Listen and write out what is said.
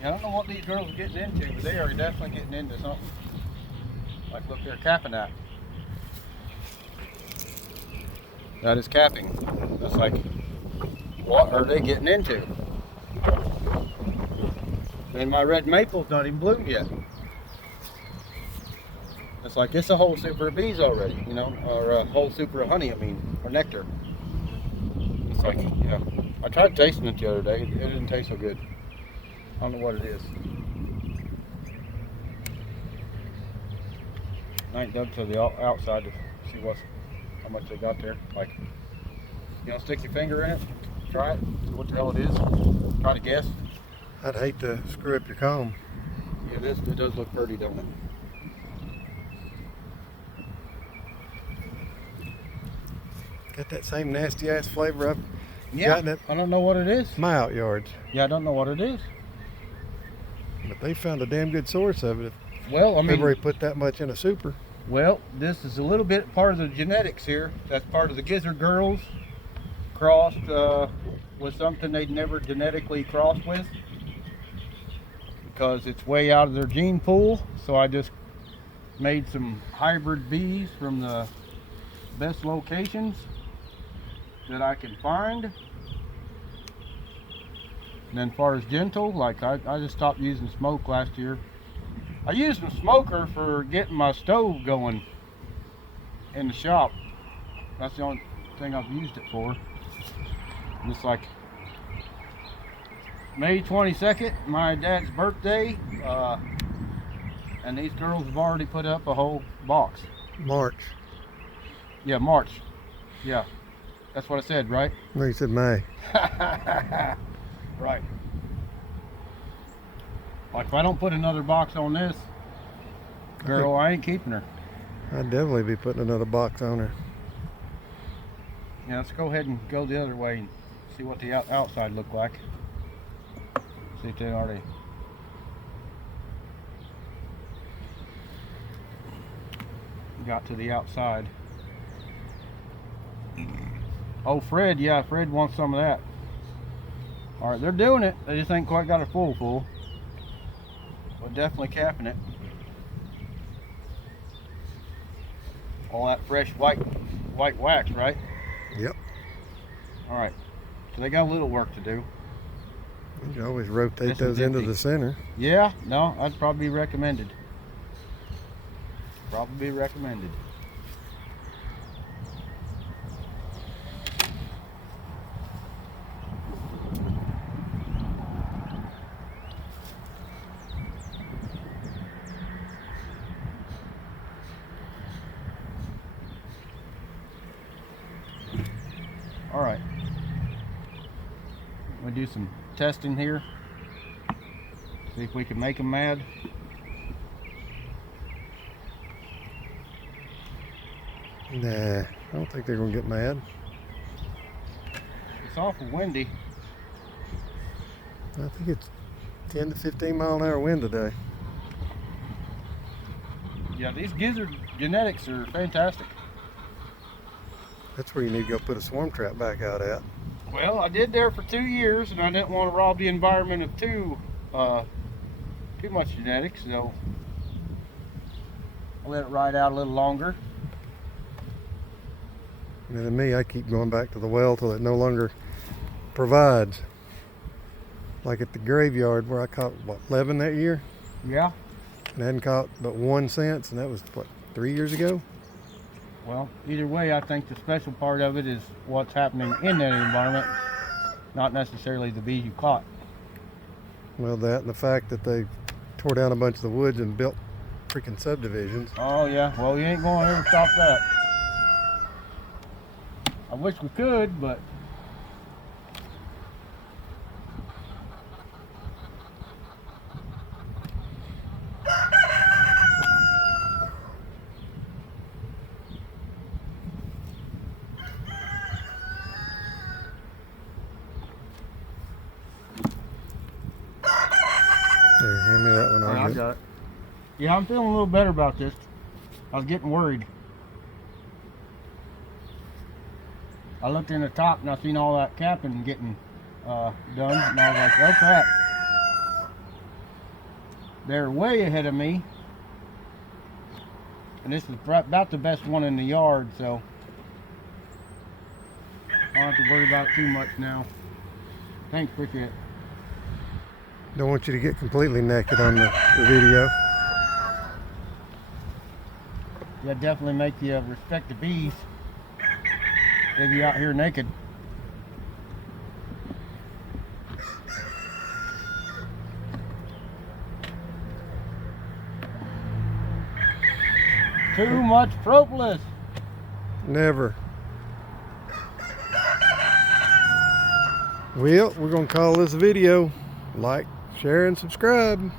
Yeah, I don't know what these girls are getting into, but they are definitely getting into something. Like, look, they're capping that. That is capping. That's like, what are they getting into? And my red maple's not even bloomed yet. It's like, it's a whole super of bees already, you know, or a whole super of honey, I mean, or nectar. It's like, yeah. I tried tasting it the other day. It didn't taste so good. I don't know what it is. I ain't dug to the outside to see how much they got there. Like, you know, stick your finger in it, try it, see what the hell it is. Try to guess. I'd hate to screw up your comb. Yeah, it does look pretty, don't it? Got that same nasty ass flavor I've Yeah, gotten at I don't know what it is. my out yards. Yeah, I don't know what it is. But they found a damn good source of it. Well, I If they mean, put that much in a super. well, this is a little bit part of the genetics here. That's part of the gizzard girls crossed with something they'd never genetically crossed with, because it's way out of their gene pool. So I just made some hybrid bees from the best locations that I can find. And then as far as gentle, like I just stopped using smoke last year. I used a smoker for getting my stove going in the shop. That's the only thing I've used it for. And it's like May 22nd, my dad's birthday, and these girls have already put up a whole box. March. Yeah, March. Yeah, that's what I said, right? No, you said May. Right. Like, if I don't put another box on this girl, I ain't keeping her. I'd definitely be putting another box on her. Yeah, let's go ahead and go the other way and see what the outside look like. See if they already got to the outside. Oh, Fred, yeah, Fred wants some of that. All right, they're doing it. They just ain't quite got it full. But definitely capping it. All that fresh white wax, right? Yep. All right, so they got a little work to do. You can always rotate This is those into empty. the center. Yeah, no, I'd probably be recommended. Probably recommended. All right. We'll do some testing here. See if we can make them mad. Nah, I don't think they're gonna get mad. It's awful windy. I think it's 10 to 15 mile an hour wind today. Yeah, these gizzard genetics are fantastic. That's where you need to go put a swarm trap back out at. Well, I did there for 2 years, and I didn't want to rob the environment of too much genetics, so I let it ride out a little longer. And then me, I keep going back to the well till it no longer provides. Like at the graveyard where I caught, what, 11 that year? Yeah. And I hadn't caught but one since, and that was, what, 3 years ago? Well, either way, I think the special part of it is what's happening in that environment, not necessarily the bees you caught. Well, that and the fact that they tore down a bunch of the woods and built freaking subdivisions. Oh yeah, well, you ain't going to ever stop that. I wish we could, but Here, hand me that one. yeah, I got it. Yeah, I'm feeling a little better about this. I was getting worried. I looked in the top and I seen all that capping getting done, and I was like, oh crap. They're way ahead of me. And this is about the best one in the yard, so I don't have to worry about too much now. Thanks, appreciate it. Don't want you to get completely naked on the video. Yeah, definitely make you respect the bees. If you're out here naked. Too much propolis. Never. Well, we're going to call this video. Like, share, and subscribe.